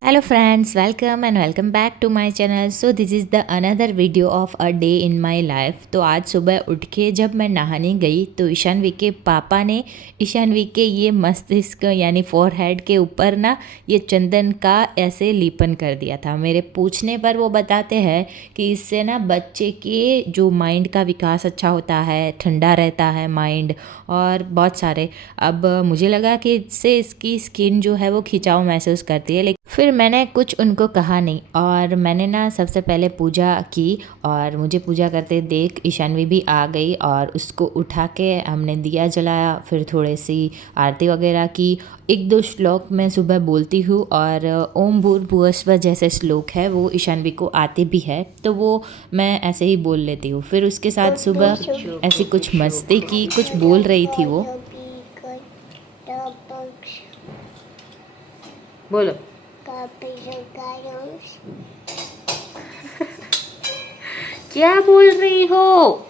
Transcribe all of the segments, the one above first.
Hello friends, welcome and welcome back to my channel. So this is the another video of a day in my life. तो आज सुबह उठ के जब मैं नहाने गई तो ईशानवी के पापा ने ईशानवी के ये मस्तिष्क यानी फोरहेड के ऊपर ना ये चंदन का ऐसे लेपन कर दिया था। मेरे पूछने पर वो बताते हैं कि इससे ना बच्चे के जो माइंड का विकास अच्छा होता है, ठंडा रहता है माइंड और बहुत सारे। अब मुझे लगा कि इससे इसकी स्किन जो है वो खिंचाव महसूस करती है, लेकिन फिर मैंने कुछ उनको कहा नहीं और मैंने ना सबसे पहले पूजा की और मुझे पूजा करते देख ईशानवी भी आ गई और उसको उठा के हमने दिया जलाया, फिर थोड़ी सी आरती वगैरह की। एक दो श्लोक मैं सुबह बोलती हूँ और ओम भूर्भुवस्सुवः जैसे श्लोक है वो ईशानवी को आते भी है, तो वो मैं ऐसे ही बोल लेती हूँ। फिर उसके साथ सुबह ऐसी कुछ मस्ती की, कुछ बोल रही थी वो। बोलो क्या बोल रही हो?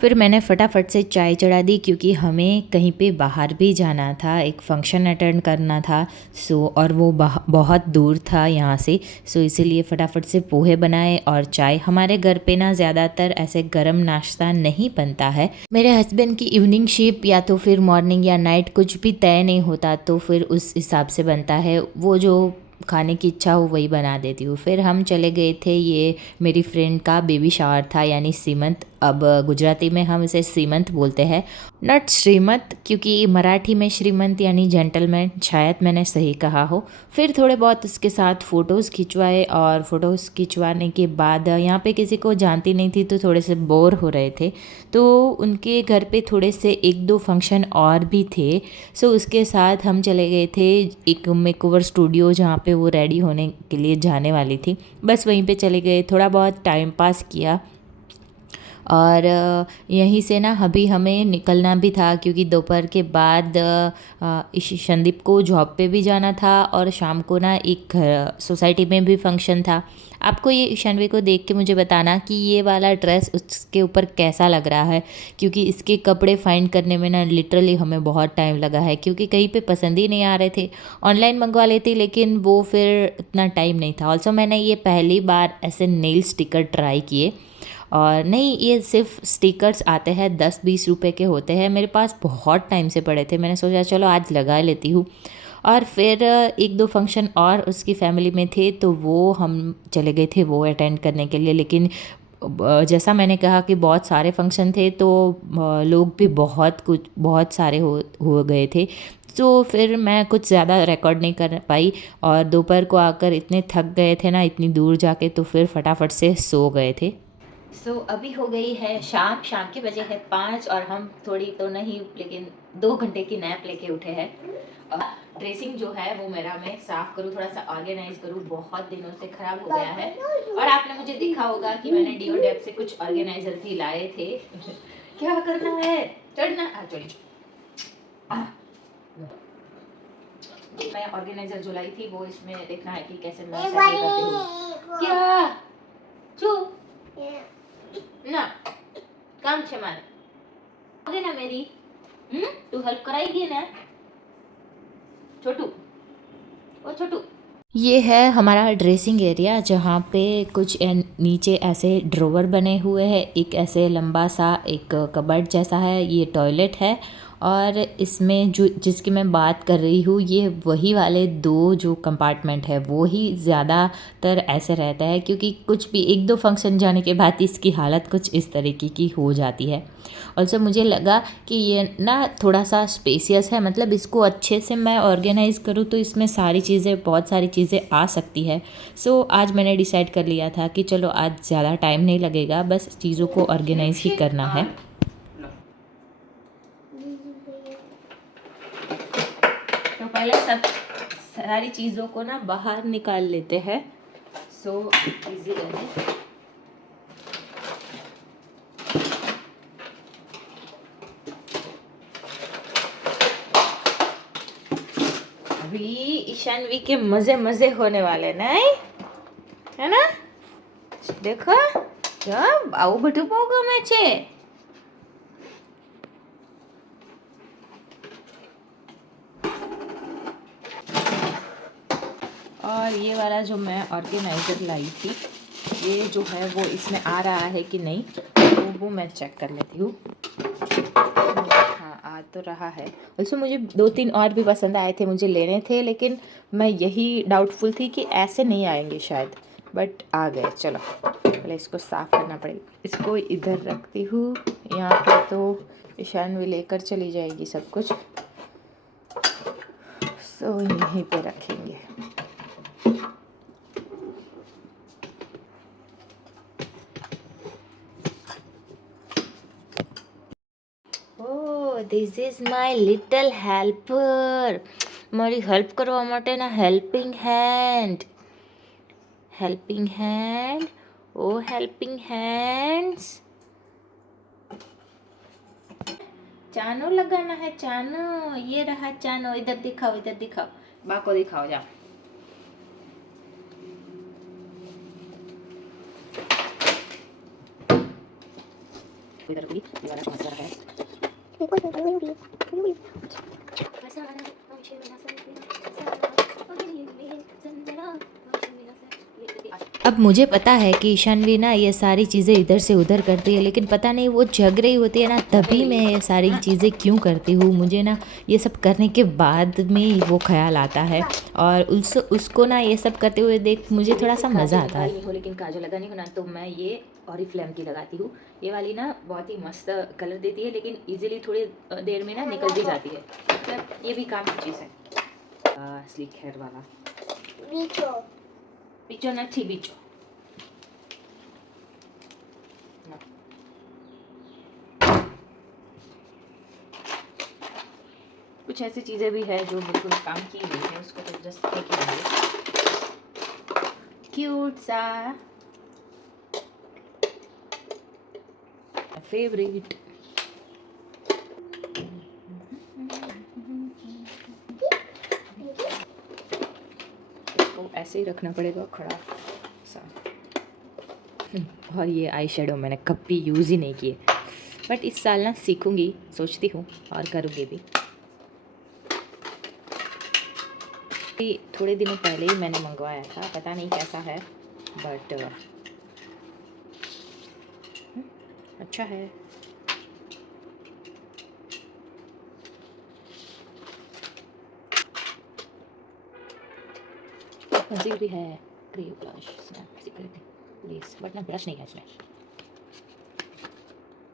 फिर मैंने फटाफट से चाय चढ़ा दी क्योंकि हमें कहीं पे बाहर भी जाना था, एक फंक्शन अटेंड करना था। और वो बहुत दूर था यहाँ से, इसीलिए फटाफट से पोहे बनाए और चाय। हमारे घर पे ना ज़्यादातर ऐसे गरम नाश्ता नहीं बनता है। मेरे हस्बैंड की इवनिंग शिफ्ट या तो फिर मॉर्निंग या नाइट कुछ भी तय नहीं होता, तो फिर उस हिसाब से बनता है। वो जो खाने की इच्छा हो वही बना देती हूँ। फिर हम चले गए थे, ये मेरी फ्रेंड का बेबी शावर था यानी सीमंत। अब गुजराती में हम इसे सीमंत बोलते हैं, नॉट श्रीमंत, क्योंकि मराठी में श्रीमंत यानी जेंटलमैन, शायद मैंने सही कहा हो। फिर थोड़े बहुत उसके साथ फ़ोटोज़ खिंचवाए और फ़ोटोज़ खिंचवाने के बाद यहाँ पे किसी को जानती नहीं थी तो थोड़े से बोर हो रहे थे, तो उनके घर पे थोड़े से एक दो फंक्शन और भी थे। उसके साथ हम चले गए थे एक मेकओवर स्टूडियो जहाँ पे वो रेडी होने के लिए जाने वाली थी। बस वहीं पे चले गए, थोड़ा बहुत टाइम पास किया और यहीं से ना अभी हमें निकलना भी था क्योंकि दोपहर के बाद संदीप को जॉब पे भी जाना था और शाम को ना एक सोसाइटी में भी फंक्शन था। आपको ये ईशानवी को देख के मुझे बताना कि ये वाला ड्रेस उसके ऊपर कैसा लग रहा है, क्योंकि इसके कपड़े फाइंड करने में ना लिटरली हमें बहुत टाइम लगा है क्योंकि कहीं पे पसंद ही नहीं आ रहे थे। ऑनलाइन मंगवा लेती लेकिन वो फिर इतना टाइम नहीं था। ऑल्सो मैंने ये पहली बार ऐसे नेल स्टिकर ट्राई किए और नहीं, ये सिर्फ स्टिकर्स आते हैं 10-20 रुपए के होते हैं। मेरे पास बहुत टाइम से पड़े थे, मैंने सोचा चलो आज लगा लेती हूँ। और फिर एक दो फंक्शन और उसकी फैमिली में थे तो वो हम चले गए थे वो अटेंड करने के लिए। लेकिन जैसा मैंने कहा कि बहुत सारे फंक्शन थे तो लोग भी बहुत सारे हो गए थे, तो फिर मैं कुछ ज़्यादा रिकॉर्ड नहीं कर पाई और दोपहर को आकर इतने थक गए थे ना इतनी दूर जाके, तो फिर फटाफट से सो गए थे। अभी हो गई है शाम के बजे है 5 और हम थोड़ी तो नहीं लेकिन 2 घंटे की नैप लेके उठे हैं। ड्रेसिंग जो है वो मेरा मैं साफ करूँ, थोड़ा सा ऑर्गेनाइज करूँ, बहुत दिनों से खराब हो गया है। और आपने मुझे देखा होगा कि मैंने डिओ डेप से कुछ ऑर्गेनाइजर भी लाए थे। क्या करना है, चढ़ना मैं ऑर्गेनाइजर जो लाई थी वो इसमें देखना है कि कैसे मैं सेटल करती हूँ। क्या ना काम છે મારે आगे ना मेरी तू हेल्प कराएगी ना छोटू, ओ छोटू। ये है हमारा ड्रेसिंग एरिया जहाँ पे कुछ नीचे ऐसे ड्रॉवर बने हुए हैं, एक ऐसे लंबा सा एक कबर्ड जैसा है, ये टॉयलेट है। और इसमें जो जिसकी मैं बात कर रही हूँ ये वही वाले दो जो कंपार्टमेंट है वो ही ज़्यादातर ऐसे रहता है, क्योंकि कुछ भी एक दो फंक्शन जाने के बाद इसकी हालत कुछ इस तरीके की हो जाती है। ऑल्सो मुझे लगा कि ये ना थोड़ा सा स्पेसियस है, मतलब इसको अच्छे से मैं ऑर्गेनाइज़ करूँ तो इसमें सारी चीज़ें बहुत सारी चीज़ें आ सकती है। आज मैंने डिसाइड कर लिया था कि चलो आज ज़्यादा टाइम नहीं लगेगा, बस चीज़ों को ऑर्गेनाइज ही करना है। पहले सब सारी चीज़ों को ना बाहर निकाल लेते हैं, सो इजी रहे। अभी ईशानवी के मज़े मज़े होने वाले नहीं है ना। देखो આવું બધું બહુ ગમે છે। और ये वाला जो मैं ऑर्गेनाइज़र लाई थी, ये जो है वो इसमें आ रहा है कि नहीं, तो वो मैं चेक कर लेती हूँ। हाँ, आ तो रहा है। वैसे मुझे 2-3 और भी पसंद आए थे, मुझे लेने थे, लेकिन मैं यही डाउटफुल थी कि ऐसे नहीं आएंगे शायद, बट आ गए। चलो पहले इसको साफ़ करना पड़ेगा। इसको इधर रखती हूँ, यहाँ पे तो ईशानवी लेकर चली जाएगी सब कुछ, सो यहीं पे रखेंगे। This is my little helper, મારી હેલ્પ કરવા માટેના હેલ્પિંગ હેન્ડ। हेल्पिंग हैंड, ओ हेल्पिंग हैंड्स। चानो लगाना है, चानो, ये रहा चानो। इधर दिखाओ, इधर दिखाओ, बा को दिखाओ, जाओ। इधर भी ये वाला कौन सा है? अब मुझे पता है कि ईशानवी ना ये सारी चीज़ें इधर से उधर करती है, लेकिन पता नहीं वो जग रही होती है ना, तभी मैं ये सारी चीज़ें क्यों करती हूँ। मुझे ना ये सब करने के बाद में वो ख्याल आता है, और उसको ना ये सब करते हुए देख मुझे थोड़ा सा मज़ा आता है। हो लेकिन काजल लगाने को ना, तो मैं ये ऑरिफ्लेम की लगाती हूँ। ये वाली ना बहुत ही मस्त कलर देती है, लेकिन ईजिली थोड़ी देर में ना निकल भी जाती है, मतलब ये भी काम की चीज़ है। स्लिक हेयर वाला बीचो नहीं, बीचो कुछ ऐसी चीज़ें भी है जो बिल्कुल काम की नहीं है, उसको तो जस्ट फेंक ही देंगे। क्यूट सा फेवरेट। इसको ऐसे ही रखना पड़ेगा खड़ा सा। और ये आई शेडो मैंने कभी यूज़ ही नहीं किए, बट इस साल ना सीखूंगी, सोचती हूँ, और करूँगी भी। थोड़े दिनों पहले ही मैंने मंगवाया था, पता नहीं कैसा है, बट अच्छा है। कंसील भी है, cream blush, snap secret please, but ना ब्रश नहीं है इसमें।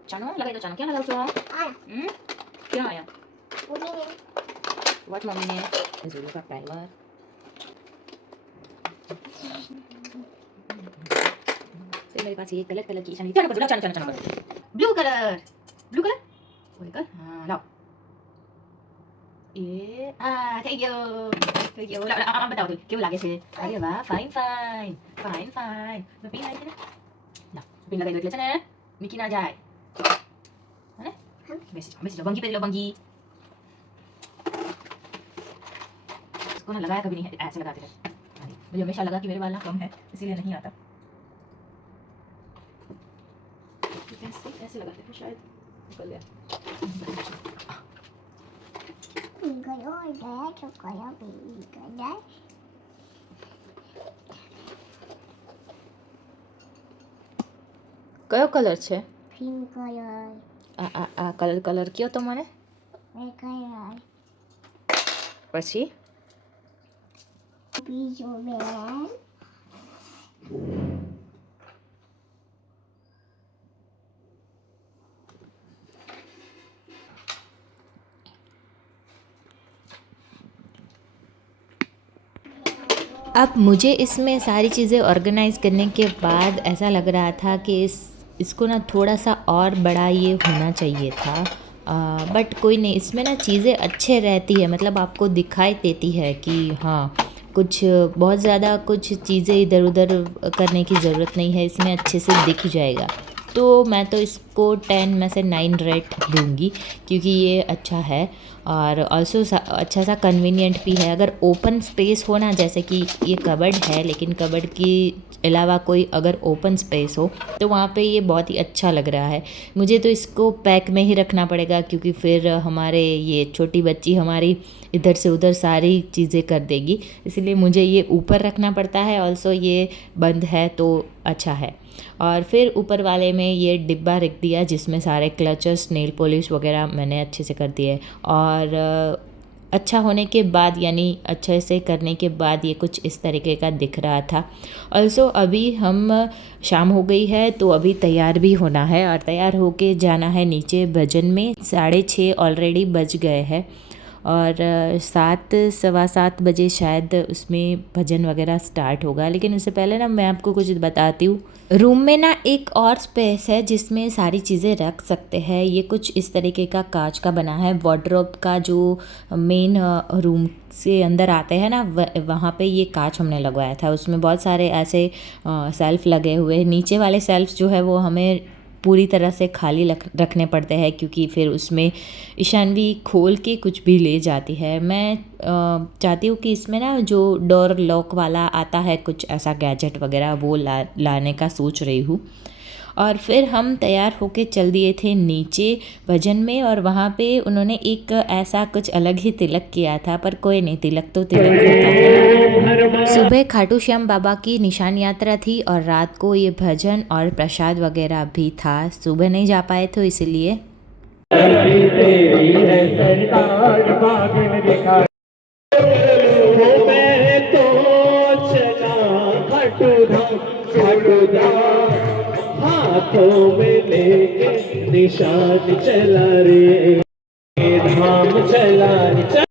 चानो लगा, तो चानो क्या लगा उसमें? क्या आया? व्हाट मम्मी ने? ज़ूलो का प्राइमर। फिर मेरे पास ये कलर की चानो चानो ब्लू कलर बोलेगा। हाँ लाओ ये थैंक यू। बताओ तो क्यों लागे छे? अरे वाह, फाइन मैं पिन लागे ना, पिन लगाई दो એટલે છે ને मिकी ना जाए, है ना? मैसेज लो बंगी पे, लो बंगी। इसको ना लगाया कभी नहीं है, ऐसे लगाते थे। मुझे हमेशा लगा कि मेरे बाल ना कम है, इसीलिए नहीं आता। ऐसे लगाते थे, शायद निकल गया। કયો કલર છે? Pink colour. આ કલર કયો તો મને? પછી બીજો બેન अब मुझे इसमें सारी चीज़ें ऑर्गेनाइज़ करने के बाद ऐसा लग रहा था कि इसको ना थोड़ा सा और बड़ा ये होना चाहिए था, बट कोई नहीं, इसमें ना चीज़ें अच्छे रहती है, मतलब आपको दिखाई देती है कि हाँ कुछ बहुत ज़्यादा कुछ चीज़ें इधर उधर करने की ज़रूरत नहीं है, इसमें अच्छे से दिख जाएगा। तो मैं तो इसको 10 में से 9 रेट दूंगी, क्योंकि ये अच्छा है और ऑल्सो अच्छा सा कन्वीनियंट भी है। अगर ओपन स्पेस हो ना, जैसे कि ये कबर्ड है लेकिन कबर्ड के अलावा कोई अगर ओपन स्पेस हो तो वहाँ पे ये बहुत ही अच्छा लग रहा है। मुझे तो इसको पैक में ही रखना पड़ेगा, क्योंकि फिर हमारे ये छोटी बच्ची हमारी इधर से उधर सारी चीज़ें कर देगी, इसलिए मुझे ये ऊपर रखना पड़ता है। ऑल्सो ये बंद है तो अच्छा है। और फिर ऊपर वाले में ये डिब्बा रख दिया जिसमें सारे क्लचर्स, नेल पॉलिश वगैरह मैंने अच्छे से कर दिए। और अच्छा होने के बाद, यानी अच्छे से करने के बाद ये कुछ इस तरीके का दिख रहा था। ऑल्सो अभी हम शाम हो गई है तो अभी तैयार भी होना है और तैयार होके जाना है नीचे भजन में। 6:30 ऑलरेडी बज गए हैं और 7 सवा 7 बजे शायद उसमें भजन वगैरह स्टार्ट होगा। लेकिन उससे पहले ना मैं आपको कुछ बताती हूँ। रूम में ना एक और स्पेस है जिसमें सारी चीज़ें रख सकते हैं। ये कुछ इस तरीके का कांच का बना है। वार्डरोब का जो मेन रूम से अंदर आते हैं ना, वहाँ पे ये कांच हमने लगवाया था। उसमें बहुत सारे ऐसे सेल्फ लगे हुए। नीचे वाले सेल्फ जो है वो हमें पूरी तरह से खाली रखने पड़ते हैं, क्योंकि फिर उसमें ईशानवी खोल के कुछ भी ले जाती है। मैं चाहती हूँ कि इसमें ना जो डोर लॉक वाला आता है कुछ ऐसा गैजेट वगैरह, वो लाने का सोच रही हूँ। और फिर हम तैयार होके चल दिए थे नीचे भजन में, और वहाँ पे उन्होंने एक ऐसा कुछ अलग ही तिलक किया था, पर कोई नहीं, तिलक तो तिलक होता है। सुबह खाटू श्याम बाबा की निशान यात्रा थी और रात को ये भजन और प्रसाद वगैरह भी था। सुबह नहीं जा पाए तो इसलिए हाथों में लेके निशान चला रे, धाम चला रे।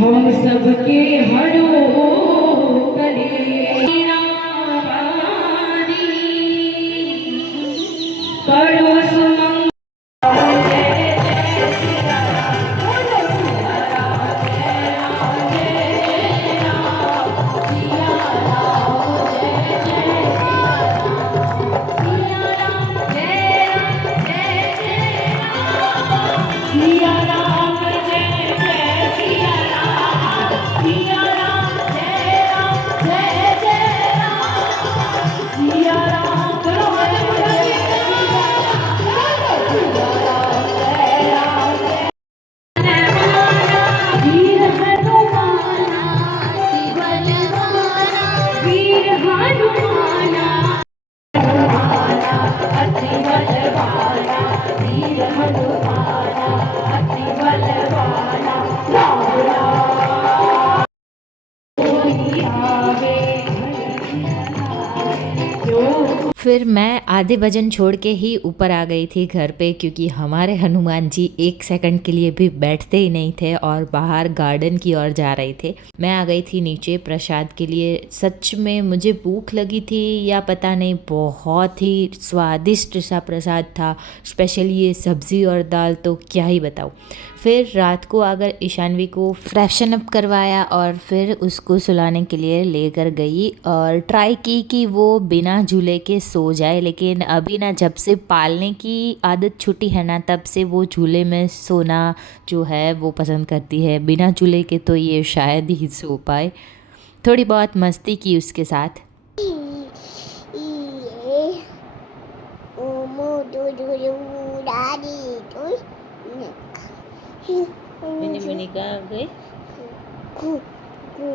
हम सबके हरो करे करो सुमंग। फिर मैं आधे भजन छोड़ के ही ऊपर आ गई थी घर पे, क्योंकि हमारे हनुमान जी एक सेकंड के लिए भी बैठते ही नहीं थे और बाहर गार्डन की ओर जा रहे थे। मैं आ गई थी नीचे प्रसाद के लिए। सच में मुझे भूख लगी थी या पता नहीं, बहुत ही स्वादिष्ट सा प्रसाद था। स्पेशली ये सब्ज़ी और दाल तो क्या ही बताऊँ। फिर रात को अगर ईशानवी को फ्रेशन अप करवाया और फिर उसको सुलाने के लिए लेकर गई और ट्राई की कि वो बिना झूले के सो जाए। लेकिन अभी ना जब से पालने की आदत छूटी है ना, तब से वो झूले में सोना जो है वो पसंद करती है। बिना झूले के तो ये शायद ही सो पाए। थोड़ी बहुत मस्ती की उसके साथ।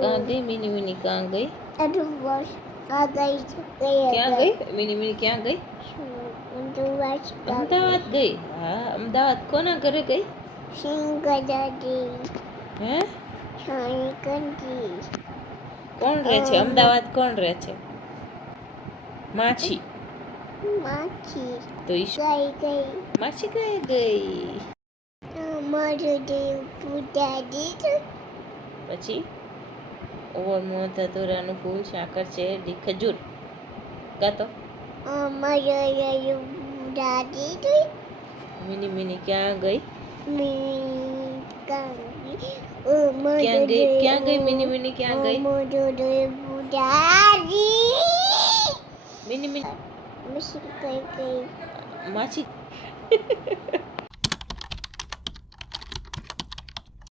कहाँ गई मिनी मिनी, कहाँ गई? Aduh bos, kagak ક્યાં ગઈ મિની મિની, ક્યાં ગઈ? Untuk bos અમદાવાદ ગઈ. હા, અમદાવાદ કોના ઘરે ગઈ? singgah jadi હે? saya ganti કોણ રહે છે અમદાવાદ? કોણ રહે છે? માછી. mati તો ઈ શું? gay માછી કઈ ગઈ? malu di budadi tu પછી ઓવર મોતા તોરાનું ફૂલ, સાકર શેરડી, ખજૂર. ગાતો. malu di budadi tu mini mini ક્યાં ગઈ? minkan ક્યાં ગઈ? ક્યાં ગઈ મિની મિની, ક્યાં ગઈ? malu di budadi mini mini mesti gay માછી.